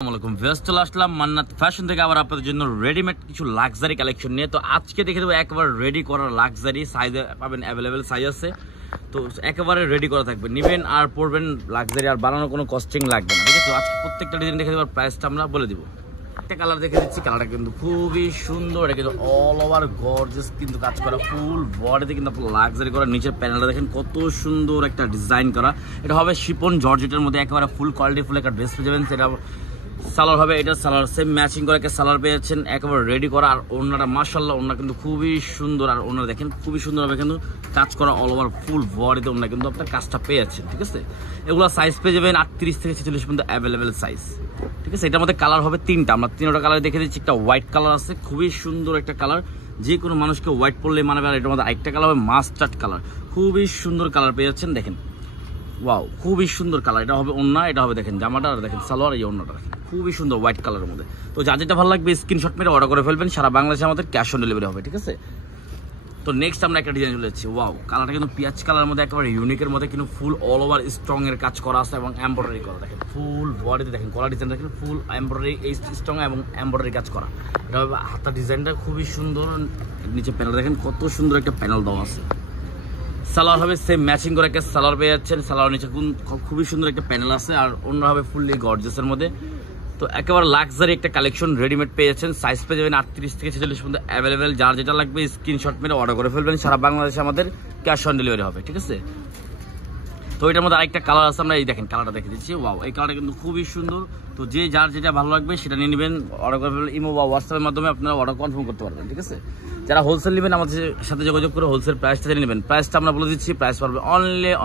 আসসালামু আলাইকুম চলে আসলাম মান্নাত ফ্যাশন থেকে আবার আপনাদের জন্য রেডিমেড কিছু লাক্সারি কালেকশন নিয়ে। তো আজকে দেখে দেবো একেবারে রেডি করা লাক্সারি, সাইজে পাবেন অ্যাভেলেবেল সাইজ আছে, তো একেবারে রেডি করা থাকবে, নেবেন আর পরবেন লাক্সারি, আর বানানোর কোনো কস্টিং লাগবে না। ঠিক আছে, আজকে প্রত্যেকটা ডিজাইন দেখে দেবো, প্রাইসটা আমরা বলে দিব। একটা কালার দেখে দিচ্ছি, কালারটা কিন্তু খুবই সুন্দর, এটা কিন্তু অল ওভার গর্জিয়াস কিন্তু কাজ করা, ফুল বডিতে কিন্তু আপনার লাক্সারি করা। নিচের প্যানেলটা দেখেন কত সুন্দর একটা ডিজাইন করা, এটা হবে শিপন জর্জেটের মধ্যে একেবারে ফুল কোয়ালিটি ফুল একটা ড্রেস পেয়ে যাবেন। সেটা সালোয়ার হবে, এটা সালোয়ার সেম ম্যাচিং করে একটা সালোয়ার পেয়েছেন, একেবারে রেডি করা। আর ওড়নাটা মাশাআল্লাহ, ওড়না কিন্তু খুবই সুন্দর, আর ওড়না দেখেন খুবই সুন্দর হবে কিন্তু কাজ করা, অল ওভার ফুল বডিতে ওড়না কিন্তু আপনার কাজটা পেয়েছেন। ঠিক আছে, এগুলো সাইজ পেয়ে যাবেন 38 থেকে 46 পর্যন্ত অ্যাভেলেবেল সাইজ। ঠিক আছে, এটার মধ্যে কালার হবে তিনটা, আমরা তিনটা কালার দেখে দিচ্ছি। একটা হোয়াইট কালার আছে, খুবই সুন্দর একটা কালার, যে কোনো মানুষকে হোয়াইট পরলে মানাবে। আর এটার মধ্যে আরেকটা কালার হবে মাস্টার্ড কালার, খুবই সুন্দর কালার পেয়ে যাচ্ছেন। দেখেন ওয়াও, খুবই সুন্দর কালার, এটা হবে ওড়না, এটা হবে দেখেন জামাটা, আর দেখেন সালোয়ার, এই ওড়নাটা দেখেন খুবই সুন্দর হোয়াইট কালারের মধ্যে। তো যা যেটা ভালো লাগবে স্ক্রিনশট মেরে অর্ডার করে ফেলবেন, সারা বাংলাদেশে আমাদের ক্যাশ অন ডেলিভারি হবে। ঠিক আছে, তো নেক্সট আমরা একটা ডিজাইন চলে যাচ্ছি। ওয়াও, কালারটা কিন্তু পেঁয়াজ কালারের মধ্যে একেবারে ইউনিকের মধ্যে কিন্তু ফুল অল ওভার স্ট্রং এর কাজ করা আছে এবং এমব্রয়ডারি করা। দেখেন ফুল বডিতে দেখেন কলার ডিজাইন দেখেন ফুল এমব্রয়ডারি, এই স্ট্রং এবং এমব্রয়ডারি কাজ করা। এটা হবে হাতার ডিজাইনটা খুবই সুন্দর, নিচে প্যানেল দেখেন কত সুন্দর একটা প্যানেল দেওয়া আছে। সালোয়ার হবে সেম ম্যাচিং করে একটা সালোয়ার পেয়ে যাচ্ছেন, সালোয়ার নিচে খুবই সুন্দর একটা প্যানেল আছে, আর অন্য হবে ফুললি গর্জিয়াসের মধ্যে। তো একেবারে লাক্সারি একটা কালেকশন রেডিমেড পেয়ে যাচ্ছেন, সাইজ পেয়ে যাবেন 38 থেকে 46 পর্যন্ত অ্যাভেলেবেল। যার যেটা লাগবে স্ক্রিনশট মেরে অর্ডার করে ফেলবেন, সারা বাংলাদেশে আমাদের ক্যাশ অন ডেলিভারি হবে। ঠিক আছে, তো এটার মধ্যে আরেকটা কালার আছে, আমরা এই দেখেন কালারটা দেখে দিচ্ছি। ওয়াও, এই কালারটা কিন্তু খুবই সুন্দর, তো যে যার যেটা ভালো লাগবে সেটা নিয়ে নেবেন, অর্ডার করে ফেলবেন। ইমো বা হোয়াটসঅ্যাপের মাধ্যমে আপনারা অর্ডার কনফার্ম করতে পারবেন। ঠিক আছে, যারা হোলসেল নেবেন আমাদের সাথে যোগাযোগ করে হোলসেল প্রাইসটা জেনে নেবেন। প্রাইসটা আমরা বলে দিচ্ছি, প্রাইস পারবে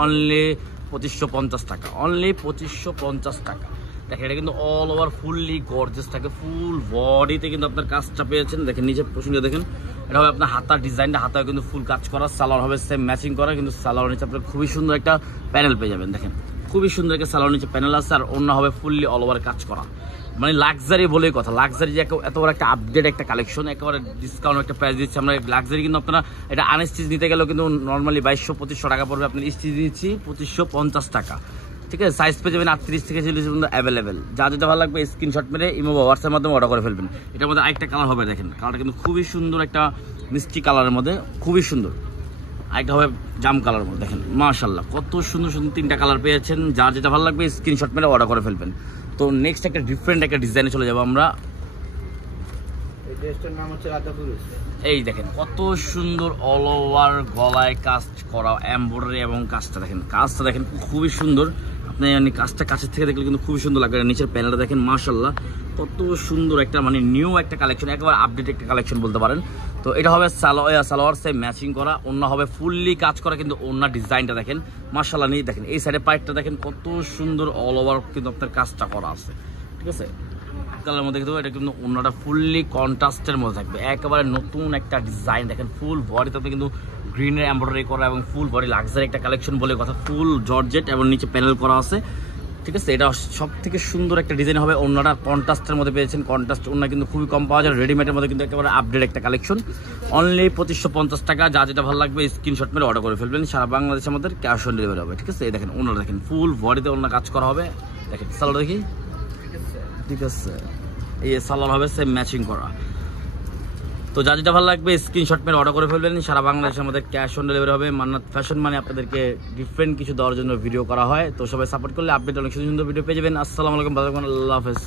অনলি 2550 টাকা, অনলি 2550 টাকা। দেখেন এটা কিন্তু অল ওভার ফুললি গর্জিয়াস থাকে, ফুল বডিতে কিন্তু আপনার কাজটা পেয়েছেন। দেখেন নিচে প্রসঙ্গে দেখেন, এটা হবে আপনার হাতার ডিজাইনটা, হাতায় কিন্তু ফুল কাজ করা, সালোয়ার হবে সেম ম্যাচিং করা, কিন্তু সালোয়ার নিচে আপনার খুবই সুন্দর একটা প্যানেল পেয়ে যাবেন। দেখেন খুবই সুন্দর একটা সালোয়ার নিচে প্যানেল আছে, আর অন্য হবে ফুললি অল ওভার কাজ করা, মানে লাক্সারি বলেই কথা। লাক্সারি যে এত বড় একটা আপডেট একটা কালেকশন, একেবারে ডিসকাউন্ট একটা প্রাইস দিচ্ছি আমরা। লাক্সারি কিন্তু আপনারা এটা আনস্টিচ নিতে গেলেও কিন্তু নর্মালি 2200-2500 টাকা পড়বে, আপনি স্টিচ দিচ্ছি 2550 টাকা। ঠিক আছে, সাইজ পেয়ে যাবেন 38 থেকে 40 পর্যন্ত অ্যাভেলেবেল। যা যেটা ভালো লাগবে স্ক্রিনশট মেরে ইমো বা হোয়াটসঅ্যাপের মাধ্যমে অর্ডার করে ফেলবেন। এটার মধ্যে আরেকটা কালার হবে, দেখেন কালারটা কিন্তু খুবই সুন্দর, একটা মিষ্টি কালারের মধ্যে খুবই সুন্দর। আরেকটা হবে জাম কালারের মধ্যে, দেখেন মাশাআল্লাহ কত সুন্দর সুন্দর তিনটা কালার পেয়েছেন। যার যেটা ভালো লাগবে স্ক্রিনশট মেরে অর্ডার করে ফেলবেন। তো নেক্সট একটা ডিফারেন্ট একটা ডিজাইনে চলে যাবো আমরা। এই ড্রেসটার নাম হচ্ছে রাধা পুরুষ। এই দেখেন কত সুন্দর অল ওভার গলায় কাজ করা এমব্রয়ডারি, এবং কাজটা দেখেন, কাজটা দেখেন খুবই সুন্দর। আপনি কাজটা কাছের থেকে দেখলে কিন্তু খুবই সুন্দর লাগবে। নিচের প্যানেলটা দেখেন মাশাআল্লাহ কত সুন্দর একটা, মানে নিউ একটা কালেকশন, একেবারে আপডেট একটা কালেকশন বলতে পারেন। তো এটা হবে সালোয়ার সে ম্যাচিং করা, ওড়না হবে ফুললি কাজ করা, কিন্তু ওড়নার ডিজাইনটা দেখেন মাশাআল্লাহ। নিয়ে দেখেন এই সাইডে পাইপটা দেখেন কত সুন্দর অল ওভার কিন্তু আপনার কাজটা করা আছে। ঠিক আছে, কালারের মধ্যে কিন্তু এটা কিন্তু ওড়নাটা ফুললি কন্ট্রাস্টের মধ্যে থাকবে, একেবারে নতুন একটা ডিজাইন। দেখেন ফুল বডিতে কিন্তু গ্রিনের এমব্রয়ডারি করা, এবং ফুল বডি লাক্সারি একটা কালেকশন বলে কথা, ফুল জর্জেট এবং নিচে প্যানেল করা আছে। ঠিক আছে, এটা সব থেকে সুন্দর একটা ডিজাইন হবে। ওড়নাটা কন্ট্রাস্টের মধ্যে পেয়েছেন, কন্ট্রাস্ট ওড়না কিন্তু খুবই কম পাওয়া যায়, রেডিমেডের মধ্যে কিন্তু একেবারে আপডেট একটা কালেকশন, অনলি 2550 টাকা। যা যেটা ভালো লাগবে স্ক্রিনশট মেরে অর্ডার করে ফেলবেন, সারা বাংলাদেশে আমাদের ক্যাশ অন ডেলিভারি হবে। ঠিক আছে, এই দেখেন ওড়না দেখেন ফুল বডিতে ওড়না কাজ করা হবে। দেখেন সালোয়ার দেখি, ঠিক আছে এই সালোয়ার হবে সেম ম্যাচিং করা। তো যা যেটা ভালো লাগবে স্ক্রিনশট মেরে অর্ডার করে ফেলবেন, সারা বাংলাদেশে আমাদের ক্যাশ অন ডেলিভারি হবে। মান্নাত ফ্যাশন মানে আপনাদেরকে ডিফারেন্ট কিছু দেওয়ার জন্য ভিডিও করা হয়, তো সবাই সাপোর্ট করলে আপডেট অনেক সুন্দর ভিডিও পেয়ে যাবেন। আসসালামু আলাইকুম, আল্লাহ হাফেজ।